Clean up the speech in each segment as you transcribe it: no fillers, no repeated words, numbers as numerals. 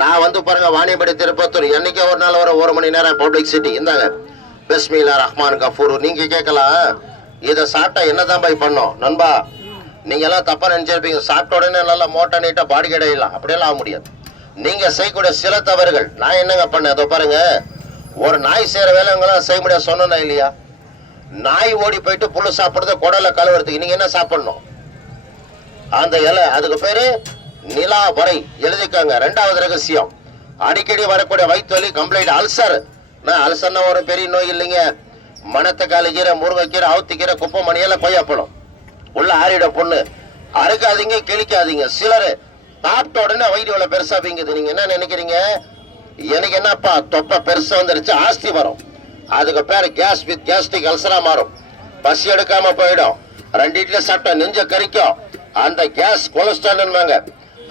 நான் வந்து பாருங்க வாணியம்படி திருப்பத்தூர் என்னைக்கு ஒரு நாள் வர 1 மணி நேரம் பப்ளிக் சிட்டி இந்தாங்க பிஸ்மில்லா ரஹ்மான் கஃபூர். நீங்க கேட்கலாம் இதை சாப்பிட்டா என்னதான் போய் பண்ணோம் நண்பா, நீங்க எல்லாம் தப்பா நினைச்சிருப்பீங்க. சாப்பிட்ட உடனே நல்லா மோட்டா நீட்டா பாடி கிடையலாம், அப்படியெல்லாம் ஆக முடியாது. நீங்க செய்யக்கூடிய சில தவறுகள் நான் என்னங்க பண்ணேன், அதோ பாருங்க ஒரு நாய் செய்யற வேலைங்களாம் செய்ய முடியாது சொன்னா இல்லையா? நாய் ஓடி போயிட்டு புல்லு சாப்பிடுறது குடலை கழுவுறதுக்கு நீங்க என்ன சாப்பிடணும்? அந்த இலை, அதுக்கு பேரு நிலா வரை எழுதிக்காங்க. 2வது ரகசியம், அடிக்கடி வரக்கூடிய வயிற்றுவலி கம்ப்ளைண்ட் அல்சர். அல்சர்னா ஒரு பெரிய நோய் இல்லைங்க. மணத்தக்காளி கீரை, முருங்கைக்கீரை, அவுத்திக்கீரை, குப்பை மணியெல்லாம் கொய்யாப்பழம் உள்ள ஆறிட பொண்ணு அறுக்காதீங்க, கிழிக்காதீங்க. சிலர் சாப்பிட்ட உடனே வயிறு இவ்வளவு பெருசா வீங்குது. நீங்க என்ன நினைக்கிறீங்க? எனக்கு என்னப்பா தொப்பை பெருசா வந்துருச்சு, ஆஸ்தி வரும். அதுக்கு பேர் கேஸ் வித் கேஸ்ட்ரிக் அல்சரா மாறும். பசி எடுக்காம போயிடும். 2 இட்லி சாப்பிட்டா நெஞ்ச கறிக்கும். அந்த கேஸ் கொலஸ்ட்ரால்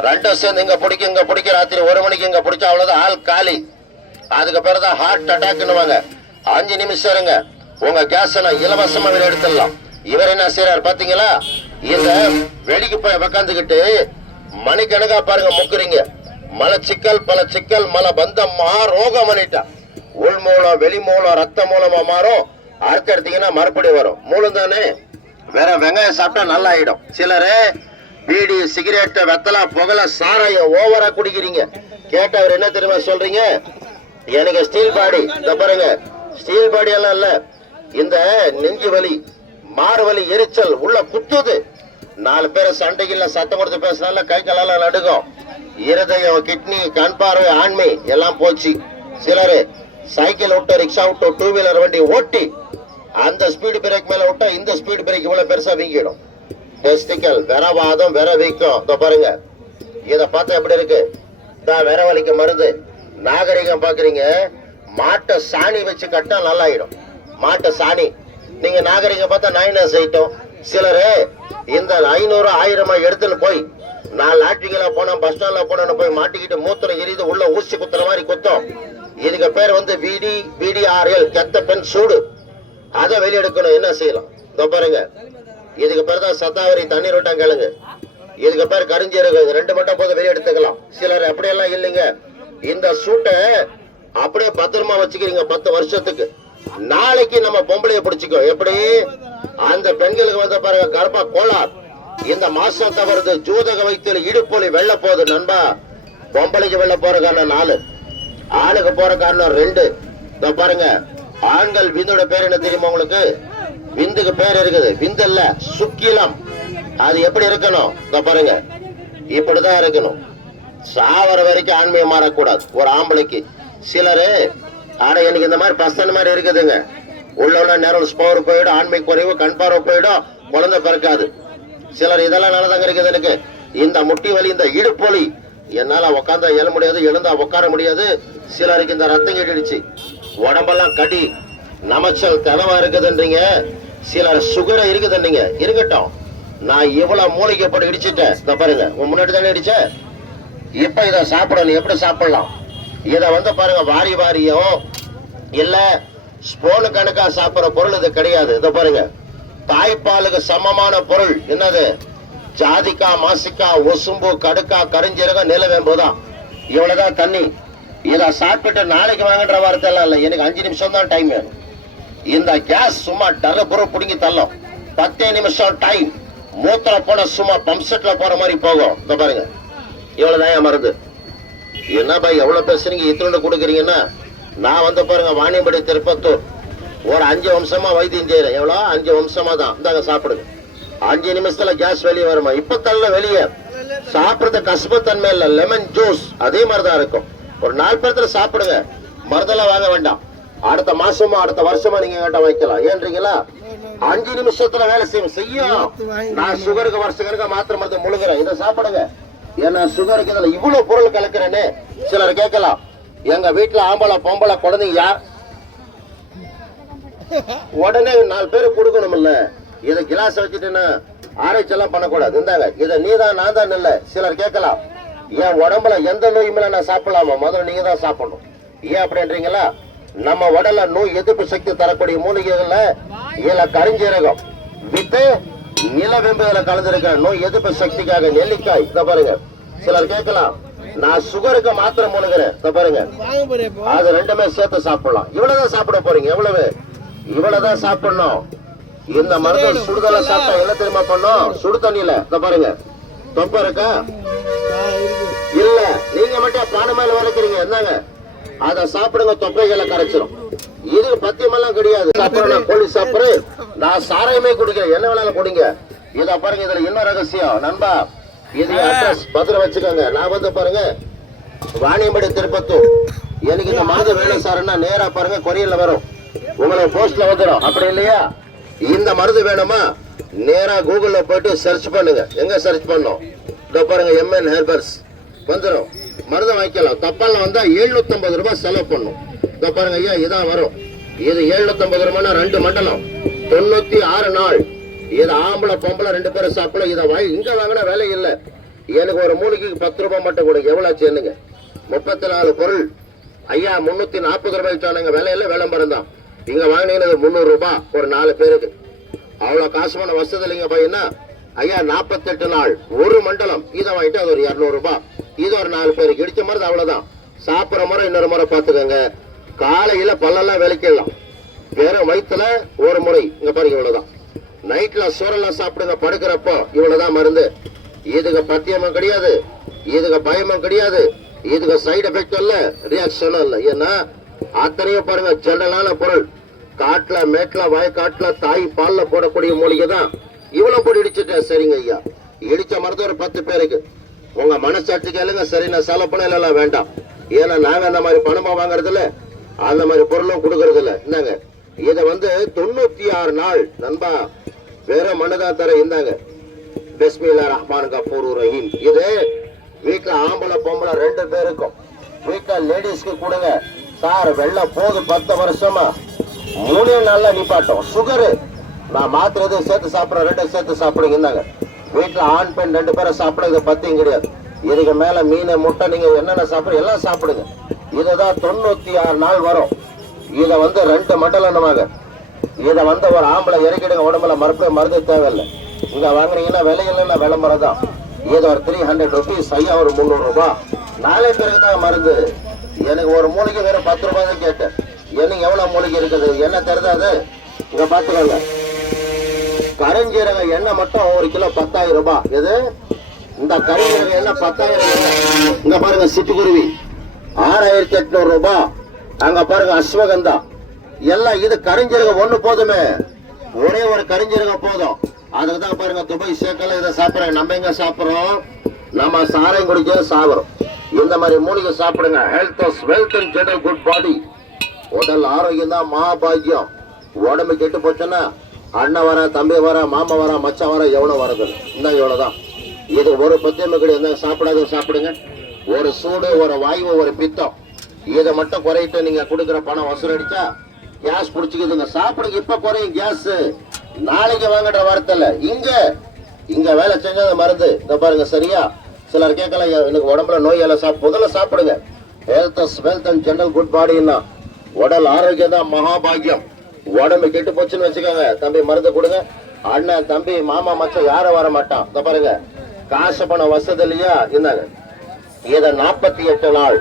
2 சேர்ந்து இங்க பிடிக்க ராத்திரி 1 மணிக்கு இங்க பிடிச்சா அவ்வளவுதான், ஆள் காலி. அதுக்கு பேர் தான் ஹார்ட் அட்டாக்னுவாங்க. 5 நிமிஷம் இருங்க, உங்க கேஸ் எல்லாம் இலவசமா எடுத்துடலாம். இவர் என்ன செய்யறாரு பாத்தீங்களா? இந்த வெளிக்கு போய் உக்காந்துக்கிட்டு மணிக்கணக்கா பாருங்க முக்குறீங்க. மலச்சிக்கல் பல சிக்கல் மல பந்தம்மா ரோகம் பண்ணிட்டா. உள் மூலம் வெளி மூலம் ரத்த மூலமா மாறும். அறுத்து எடுத்தீங்கன்னா மறுபடியும் வரும். மூலம் தானே, வேற வெங்காயம் சாப்பிட்டா நல்லா ஆயிடும். சிலரு பீடி சிகரெட் வெத்தலா புகழ சாராயம் ஓவரா குடிக்கிறீங்க. கேட்டவர் என்ன தெரியுமா சொல்றீங்க? எனக்கு ஸ்டீல் பாடி. இந்த பாருங்க, ஸ்டீல் பாடி எல்லாம் இல்ல, இந்த நெஞ்சு வலி மாறு வலி எரிச்சல் உள்ள குத்துது. 4 பேரை சண்டைகள்ல சத்தம் கொடுத்து பேசினால கை காலால நடுக்கும். இருதயம், கிட்னி, கண் பார்வை, ஆண்மை எல்லாம் போச்சு. சிலரு சைக்கிள் விட்டு, ரிக்ஷா விட்டு, 2 வீலர் வண்டி ஓட்டி அந்த ஸ்பீடு பிரேக் மேல விட்டா இந்த ஸ்பீடு பிரேக் இவ்வளவு பெருசா வீங்கிடும். டெஸ்டிக்கல் வெறவாதம், வெற வீக்கம். இதோ பாருங்க, இத பார்த்தா எப்படி இருக்கு? வெற வலிக்க மருந்து. நாகரிகம் பாக்குறீங்க, மாட்டை சாணி வச்சு கட்டா நல்லா ஆயிடும். மாட்டை சாணி நீங்க நாகரிகம் பார்த்தா நாயினா செய்யட்டும். சிலரு இந்த 500 1000 எடுத்துன்னு போய் 4 லாட்ரிகளா போனா பஸ் ஸ்டாண்ட்ல போன போய் மாட்டிக்கிட்டு மூத்திரம் எரியுது, உள்ள ஊசி குத்துற மாதிரி குத்தம். இதுக்கு பேர் வந்து VDRL கெத்த பெண் சூடு. அதை வெளியெடுக்கணும். என்ன செய்யலாம்? இதோ பாருங்க, இதுக்கு பேர் தான் சத்தாவரி தண்ணீர் விட்டா கேளுங்க. இதுக்கு பேர் கரிஞ்சீரகம். 2 மட்டும் போது வெளியே எடுத்துக்கலாம். சிலர் அப்படியெல்லாம் இல்லைங்க, இந்த சூட்டை அப்படியே பத்திரமா வச்சுக்கிறீங்க 10 வருஷத்துக்கு. நாளைக்கு நம்ம பொம்பளைய பிடிச்சிக்கோ. எப்படி? அந்த பெண்களுக்கு வந்து பாருங்க கர்ப்ப கோளாறு இந்த மாசம் தவறுது. ஜூதக வைத்தியில இடுப்பொலி வெள்ள போகுது நண்பா. பொம்பளைக்கு வெள்ள போற காரணம் 4, ஆணுக்கு போற காரணம் 2. இதோ பாருங்க, ஆண்கள் விந்தோட பேர் என்ன தெரியுமா உங்களுக்கு? விந்துக்கு பேர் இருக்குது, விந்தல்ல சுக்கிலம். அது எப்படி இருக்கணும்? இதோ பாருங்க, இப்படிதான் இருக்கணும். சாவர வரைக்கும் ஆண்மையை மாறக்கூடாது ஒரு ஆம்பளைக்கு. சிலரு ஆனா எனக்கு இந்த மாதிரி பசங்க மாதிரி இருக்குதுங்க, உள்ள நேரம் பவர் போயிடும், ஆண்மை குறைவு, கண் பார்வை போயிடும், குழந்தை பிறக்காது. சிலர் இதெல்லாம் நல்லதாங்க இருக்குது. எனக்கு இந்த முட்டி வலி, இந்த இடுப்பொலி, என்னால உட்காந்தா எழ முடியாது, எழுந்தா உட்கார முடியாது. சிலருக்கு இந்த ரத்தம் கேட்டுடுச்சு, உடம்பெல்லாம் கடி நமச்சல் தெனவா இருக்குதுன்றீங்க. சிலர் சுகரை இருக்குதுன்றீங்க. இருக்கட்டும், நான் இவ்வளவு மூளைக்கு போட்டு இடிச்சுட்டேன். இத பாருங்க, உன் முன்னாடி தானே இடிச்சேன். இப்ப இதை சாப்பிடணும். எப்படி சாப்பிடலாம்? இத வந்து பாருங்க, வாரி வாரியும் இல்ல ஸ்பூனு கணக்கா சாப்பிடுற பொருள் இது கிடையாது. இத பாருங்க, தாய்ப்பாலுக்கு சமமான பொருள் என்னது? ஜாதிக்கா, மாசிக்கா, ஒசும்பு, கடுக்கா, கரிஞ்சீரகம், நிலவேம்புதான். இவ்வளவுதான் தண்ணி. இத சாப்பிட்டு நாளைக்கு வாங்கன்ற வார்த்தை எல்லாம் இல்ல. எனக்கு 5 நிமிஷம் தான் டைம் வேணும். இந்த கேஸ் சும்மா டர பொருள் பிடிங்கி தள்ளும். 10 நிமிஷம் டைம். மூத்திரம் போன சும்மா பம்ப் செட்ல போற மாதிரி போகும். இத பாருங்க, இவ்வளவுதான் மருந்து. என்ன பாய் எவ்வளவு பேசுறீங்க, இத்தனை கொடுக்குறீங்கன்னா? நான் வந்து பாருங்க வாணியம்படி திருப்பத்தூர் ஒரு 5 வருஷமா வைத்தியம் செய்யறேன். எவ்வளோ? 5 வருஷமா தான். இந்தாங்க சாப்பிடுங்க. 5 நிமிஷத்துல கேஸ் வெளியே வருமா? இப்ப தள்ள வெளியே சாப்பிடுறது கசப்புத்தன்மை இல்ல, லெமன் ஜூஸ் அதே மாதிரிதான் இருக்கும். ஒரு 4 பேரத்துல சாப்பிடுங்க, மருந்தெல்லாம் வாங்க வேண்டாம். அடுத்த மாசமா அடுத்த வருஷமா நீங்க கேட்ட வைக்கலாம். ஏன்றீங்களா? 5 நிமிஷத்துல வேலை செய்யும். நான் சுகருக்கு வருஷக்கணக்கா மாத்திரை மருந்து முழுகிறேன். இதை சாப்பிடுங்க. ஏன்னா சுகருக்கு இதுல இவ்வளவு பொருள் கலக்கிறேன்னு சிலர் கேட்கலாம். எங்க வீட்டுல ஆம்பளை பொம்பளை குழந்தைங்க யார் உடனே 4 பேரு கொடுக்கணும் இல்ல. இதை கிளாஸ் வச்சுட்டுன்னா ஆராய்ச்சி எல்லாம் பண்ணக்கூடாது. இருந்தாங்க இதை நீதான் நான் தான் இல்ல. சிலர் கேட்கலாம், என் உடம்புல எந்த நோயுமே நான் சாப்பிடலாமா? முதல்ல நீங்க தான் சாப்பிடணும். ஏன் அப்படின்றீங்களா? நம்ம உடல்ல நோய் எதிர்ப்பு சக்தி தரக்கூடிய மூலிகைகள்ல இதுல கரிஞ்சீரகம் வித்து நிலவேம்புல கலந்துருக்க நோய் எதிர்ப்பு சக்திக்காக நெல்லிக்காய். இத பாருங்க. சிலர் கேட்கலாம், நான் சுகருக்கு மாத்திரை முழுகிறேன் பாருங்க, அது ரெண்டுமே சேர்த்து சாப்பிடலாம். இவ்வளவுதான் சாப்பிட போறீங்க. இவ்வளவுதான் சாப்பிடணும். இந்த மருந்து சுடுதல சாப்பிட்டா என்ன தெரியுமா பண்ணும்? சுடு தண்ணியில பாருங்க தொப்பை இருக்கா இல்ல, நீங்க மட்டும் பானை மேல வளர்க்குறீங்க. என்னங்க அதை சாப்பிடுங்க, தொப்பைகளை கரைச்சிடும். இதுக்கு பத்தியமெல்லாம் கிடையாது. சாப்பிடணும், கோழி சாப்பிடுறேன், நான் சாராயமே குடிக்கிறேன், என்ன வேணாலும் குடிங்க. இத பாருங்க, இதுல இன்னும் ரகசியம் நண்பா. இது அட்ரஸ் பத்திரம் வச்சுக்கோங்க. நான் வந்து பாருங்க வாணியம்படி திருப்பத்தூர். எனக்கு இந்த மருந்து வேணும் சார்னா நேரா பாருங்க கொரியர்ல வரும், உங்களுக்கு போஸ்ட்ல வந்துடும். அப்படி இல்லையா இந்த மருந்து வேணுமா நேரா கூகுள்ல போயிட்டு சர்ச் பண்ணுங்க. எங்க சர்ச் பண்ணோம் பாருங்க, MN ஹெர்பல்ஸ் வந்துடும். மருந்து வாங்கிக்கலாம். தப்பால வந்தா 750 ரூபாய் செலவு பண்ணும். பாருங்க ஐயா, இதான் வரும். இது 750 ரூபாய்னா 2 மண்டலம் 96 நாள். இது ஆம்பளை பொம்பளை 2 பேரும் சாப்பிடலாம். இதை இங்க வாங்கினா விலை இல்லை. எனக்கு ஒரு மூலிகைக்கு 10 ரூபாய் மட்டும் கொடுங்க. எவ்வளவு என்னங்க 34 பொருள் ஐயா 340 ரூபாய்க்கு சொன்னாங்க. விலையில விளம்பரம் தான். இங்க வாங்கினீங்கன்னா 300 ரூபாய் ஒரு 4 பேருக்கு. அவ்வளவு காசுமான வசதி இல்லைங்க பையனா ஐயா. 48 நாள் ஒரு மண்டலம். இதை வாங்கிட்டு அது ஒரு 200 ரூபாய். இது ஒரு 4 பேருக்கு இடிச்ச மாதிரி. அவ்வளவுதான். சாப்பிட்ற முறை இன்னொரு முறை பாத்துக்கோங்க. காலையில பல்லெல்லாம் விளக்கிடலாம், வெறும் வயிற்றுல ஒரு முறை. இங்க பாருங்க இவ்வளவுதான். நைட்ல சோறெல்லாம் சாப்பிடுங்க படுக்கிறப்போ. இவ்வளவுதான் மருந்து. இதுக்கு பத்தியமும் கிடையாது, இதுக்கு பயமும் கிடையாது, இதுக்கு சைடு எஃபெக்ட் இல்ல, ரியாக்ஷனும் இல்ல. ஏன்னா அத்தனையும் பாருங்க ஜெனரலான பொருள். காட்டுல மேட்ல வயக்காட்டுல தாய் பால்ல போடக்கூடிய மூலிகை தான். இவ்வளவு போட்டு இடிச்சுட்டேன். சரிங்க ஐயா, இடிச்ச மருந்து ஒரு 10 பேருக்கு. உங்க மனசாட்சி கேளுங்க. சரி நான் செலவு பண்ண எல்லாம் வேண்டாம். ஏன்னா நாங்க அந்த மாதிரி பணமா வாங்குறது இல்ல, அந்த மாதிரி பொருளும் கொடுக்கறது இல்ல. என்னங்க இத வந்து 96 நாள் நண்பா வேற மண்ணுதான் தர. இருந்தாங்க பிஸ்மில்லாஹிர் ரஹ்மானிர் கஃபூர் ரஹீம். இது வீட்டுல ஆம்பளை பொம்பளை 2 பேருக்கும், வீட்டுல லேடிஸ்க்கு கொடுங்க சார். வெள்ளம் போது 10 வருஷமா 3 நாள்ல நிப்பாட்டும். சுகரு நான் மாத்திரை சேர்த்து சாப்பிடுறேன், 2 சேர்த்து சாப்பிடுங்க. இருந்தாங்க வீட்டுல ஆண் பெண் 2 பேரும் சாப்பிடுறது பத்தியும் கிடையாது. இதுக்கு மேல மீன் முட்டை நீங்க என்னென்ன சாப்பிடுங்க எல்லாம் சாப்பிடுங்க. இதுதான் 96 நாள் வரும். இத வந்து 2 மண்டலம். இத வந்து ஒரு ஆம்பளை இறக்கிடுங்க உடம்புல, மறுபடியும் மருந்து தேவையில்லை. இங்க வாங்குறீங்கன்னா விலையில விளம்பரம் தான். இது ஒரு 300 ருபீஸ் ஐயா, ஒரு 300 ரூபாய். 4 பேருக்கு தான் மருந்து. எனக்கு ஒரு மூலிகை வெறும் 10 ரூபாய் தான் கேட்டேன். எனக்கு எவ்வளவு மூலிகை இருக்குது என்ன தெரியுது அது? இங்க பாத்துக்கோங்க. கருஞ்சீரக எண்ணெய் மட்டும் 1 கிலோ 10,000 ரூபாய். எது இந்த கருஞ்சீரக எண்ணெய் 10,000. இங்க பாருங்க சிட்டுக்குருவி 6,800 ரூபாய். அங்க பாருங்க அஸ்வகந்தா எல்லாம். இது கருஞ்சீரகம் ஒண்ணு போதுமே, ஒரே ஒரு கருஞ்சீரகம் போதும். அதுக்குதான் பாருங்க துபாய் சேக்கல இதை சாப்பிடுறேன். நம்ம எங்க சாப்பிடுறோம்? நம்ம சாராயம் குடிக்க சாப்பிடுறோம். இந்த மாதிரி மூலிகை சாப்பிடுங்க. Health is wealth and general good body. உடல் ஆரோக்கியம் தான் மகாபாகியம். உடம்பு கெட்டு போச்சுன்னா அண்ணன் வர, தம்பி வர, மாமா வர, மச்சான் வர, எவனும் வரது இந்த இவ்வளவுதான். இது ஒரு பத்தியமே கிடையாது. சாப்பிடாத சாப்பிடுங்க. ஒரு சூடு, ஒரு வாயு, ஒரு பித்தம், இதை மட்டும் குறையிட்டு நீங்க கொடுக்குற பணம் வசூலடிச்சா கேஸ் பிடிச்சிக்குதுங்க. சாப்பிடுங்க. இப்ப குறையும் கேஸ், நாளைக்கு வாங்கிற வார்த்தை. இங்க வேலை செஞ்ச மருந்து இந்த பாருங்க. சரியா சிலர் கேட்கலாம், எனக்கு உடம்புல நோய் எல்லாம் முதல்ல சாப்பிடுங்க. Health is wealth and general good பாடின்னா உடல் ஆரோக்கியம் தான் மகாபாகியம். உடம்பு கெட்டு போச்சுன்னு வச்சுக்கோங்க, தம்பி மருந்து கொடுங்க. அண்ணன் தம்பி மாமா மச்சம் யாரும் வர மாட்டான். இந்த பாருங்க காசு பணம் வசதி இல்லையா? இருந்தாங்க. இத 48 நாள்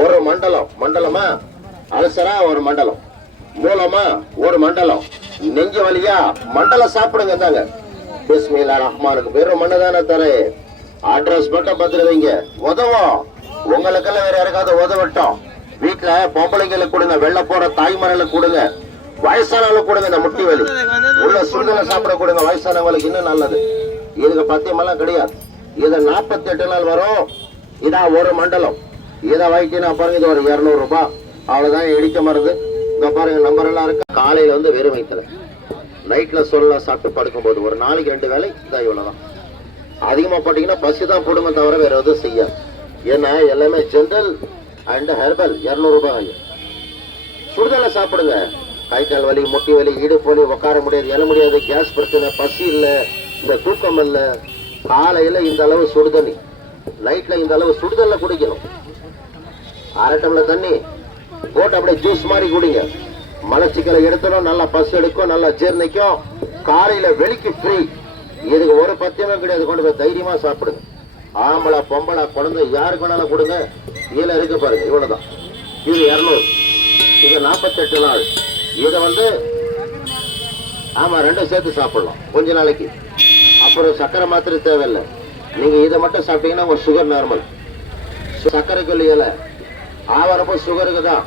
ஒரு மண்டலம். மண்டலமா அல்சரா ஒரு மண்டலம், மூலமா ஒரு மண்டலம், நெஞ்சு வலியா மண்டலம் சாப்பிடுங்க. இருந்தாங்க பிஸ்மில்லாஹிர் ரஹ்மானிர் வெறும் மண்ணு தானே தரேன். அட்ரஸ் மட்டும் பத்திரவீங்க. உதவும் உங்களுக்கெல்லாம் வேற யாருக்காவது உதவட்டும். வீட்டுல பொம்பளைங்களுக்கு கொடுங்க, வெள்ள போற தாய்மார்களுக்கு கொடுங்க, வயசானவங்களுக்கு கொடுங்க. இந்த முட்டி வலி உள்ள சுடுதலை சாப்பிட கொடுங்க, வயசானவங்களுக்கு இன்னும் நல்லது. இதுக்கு பத்தியமெல்லாம் கிடையாது. இது 48 நாள் வரும். இதான் ஒரு மண்டலம். இதை வாங்கினா பாருங்க, இது ஒரு 200 ரூபாய். அவ்வளவுதான் இடிக்க மருந்து. இங்க பாருங்க நம்பர் எல்லாம் இருக்கு. காலையில வந்து வெறும் வயிற்றுல, நைட்ல சொல்லலாம் சாப்பிட்டு படுக்கும் போது ஒரு நாளைக்கு 2 வேளை. இதான் இவ்வளவுதான். அதிகமா போட்டீங்கன்னா பசி தான் போடுமே தவிர வேற எதுவும் செய்யாது. ஏன்னா எல்லாமே ஜென்ரல் அண்ட் ஹெர்பல். 200 ரூபாய். சுடுதலை சாப்பிடுங்க. கை கால் வலி, முட்டி வலி, இடுப்பு வலி, உட்கார முடியாது, எழ முடியாது, கேஸ் பிரச்சனை, பசி இல்லை, இந்த தூக்கம் இல்லை. காலையில இந்த அளவு சுடுதண்ணி, நைட்ல இந்த அளவு சுடுதல்ல குடிக்கணும். 1/2 டம்ளர் தண்ணி போட்டு அப்படியே ஜூஸ் மாதிரி குடிங்க. மலச்சிக்கலை எடுத்துடும், நல்லா பசு எடுக்கும், நல்லா ஜீர்ணிக்கும். காலையில வெளிக்கு ஃப்ரீ. இதுக்கு ஒரு பத்தியமே கிடையாது. கொண்டு போய் தைரியமா சாப்பிடுங்க. ஆம்பளை பொம்பளை குழந்தை யாருக்கு வேணாலும் கொடுங்க. இதுல இருக்கு பாருங்க, இவ்வளவுதான். இது 200, இது 48 நாள். இதை வந்து ஆமா 2 சேர்த்து சாப்பிடலாம் கொஞ்ச நாளைக்கு. அப்புறம் சக்கரை மாத்திரை தேவையில்லை. நீங்க இதை மட்டும் சாப்பிட்டீங்கன்னா உங்க சுகர் நார்மல். சக்கரைக்கு இல்லை, ஆவரப்போ சுகருக்கு தான்.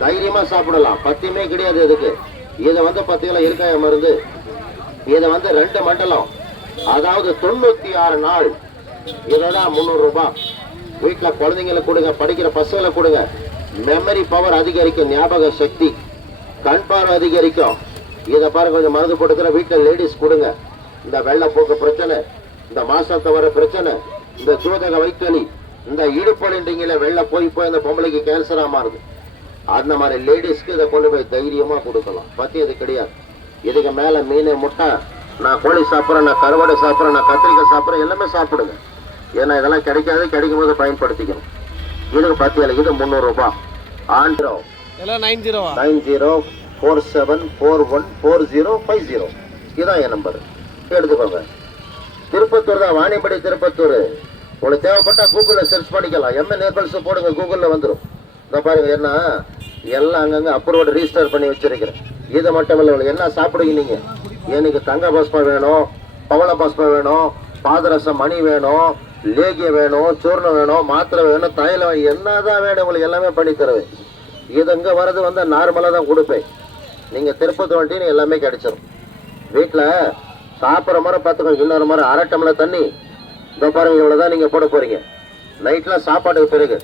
தைரியமா சாப்பிடலாம், பத்தியமே கிடையாது இதுக்கு. இதை வந்து பத்தியெல்லாம் இருக்காய மருந்து. இதை வந்து 2 மண்டலம், அதாவது 96 நாள். இதெல்லாம் 300 ரூபாய். வீட்டுல குழந்தைங்களுக்கு கொடுங்க, படிக்கிற பசங்களை கொடுங்க. மெமரி பவர் அதிகரிக்கும், ஞாபக சக்தி, கண் பார்வை அதிகரிக்கும். இதை பாருங்க, கொஞ்சம் மருந்து போட்டுக்கிற வீட்டுல லேடிஸ் கொடுங்க. இந்த வெள்ளப்போக்கு பிரச்சனை, இந்த மாசத்தை வர பிரச்சனை, இந்த சூதக வைத்தலி, இந்த இடுப்பொழின்றீங்கள வெள்ள போய் இந்த பொம்பளைக்கு கேன்சரா மாறுது. அந்த மாதிரி லேடிஸ்க்கு இதை கொண்டு போய் தைரியமா கொடுக்கலாம். பத்தி இது கிடையாது. இதுக்கு மேல மீன், முட்டை, நான் கோழி சாப்பிட்றேன், நான் கருவாடை சாப்பிட்றேன், நான் கத்திரிக்காய் சாப்பிட்றேன், எல்லாமே சாப்பிடுங்க. ஏன்னா இதெல்லாம் கிடைக்காது, கிடைக்கும் போது பயன்படுத்திக்கணும். இதுக்கு பத்தியில இது 300 ரூபாய். ஆண்ட்ரோ 9047414050. இதான் என் நம்பர், எடுத்துக்கோங்க. திருப்பத்தூர் தான், வாணிபடி திருப்பத்தூர். உங்களுக்கு தேவைப்பட்டா கூகுள்ல சர்ச் பண்ணிக்கலாம். எம்என் ஹெர்பல்ஸ் போடுங்க, கூகுள்ல வந்துடும். இந்த பாருங்க, என்ன எல்லாம் அங்கங்க அப்ரூவ்டு ரிஜிஸ்டர் பண்ணி வச்சிருக்கிறேன். இது மட்டும் இல்லை, என்ன சாப்பிடுங்க நீங்க. எனக்கு தங்க பஸ்பம் வேணும், பவள பஸ்பம் வேணும், பாதரசம் மணி வேணும், லேகியம் வேணும், சூர்ணம் வேணும், மாத்திரை வேணும், தைலம், என்னதான் வேணும் உங்களுக்கு எல்லாமே பண்ணி தருவேன். இது இங்க வர்றது வந்து நார்மலா தான் கொடுப்பேன். நீங்க திருப்பத்தூர் வண்டின்னு எல்லாமே கிடைச்சிடும். வீட்டுல சாப்பிட்ற மாதிரி பார்த்துக்கோங்க. இன்னொரு மாதிரி 1/2 டம்ளர் தண்ணி, இந்த பாருங்க, இவ்வளவுதான் நீங்க போட போறீங்க. நைட்ல சாப்பாட்டுக்கு பிறகு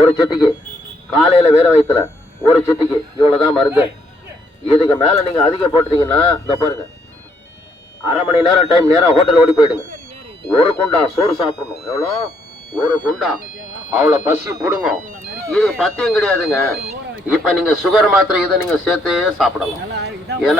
1 சிட்டிக்கு, காலையில வேற வயிற்றுல 1 சிட்டிக்கு, இவ்வளவுதான் மருந்து. இதுக்கு மேல நீங்க அதிக போட்டீங்கன்னா இந்த பாருங்க, 1/2 மணி நேரம் டைம் நேரம் ஹோட்டல் ஓடி போயிடுங்க. 1 குண்டா சோறு சாப்பிடணும். எவ்வளோ? 1 குண்டா. அவ்வளவு பசி புடுங்க. இது பத்தியம் கிடையாதுங்க. இப்ப நீங்க சுகர் மாத்திரை இதை நீங்க சேர்த்து சாப்பிடலாம். ஏன்னா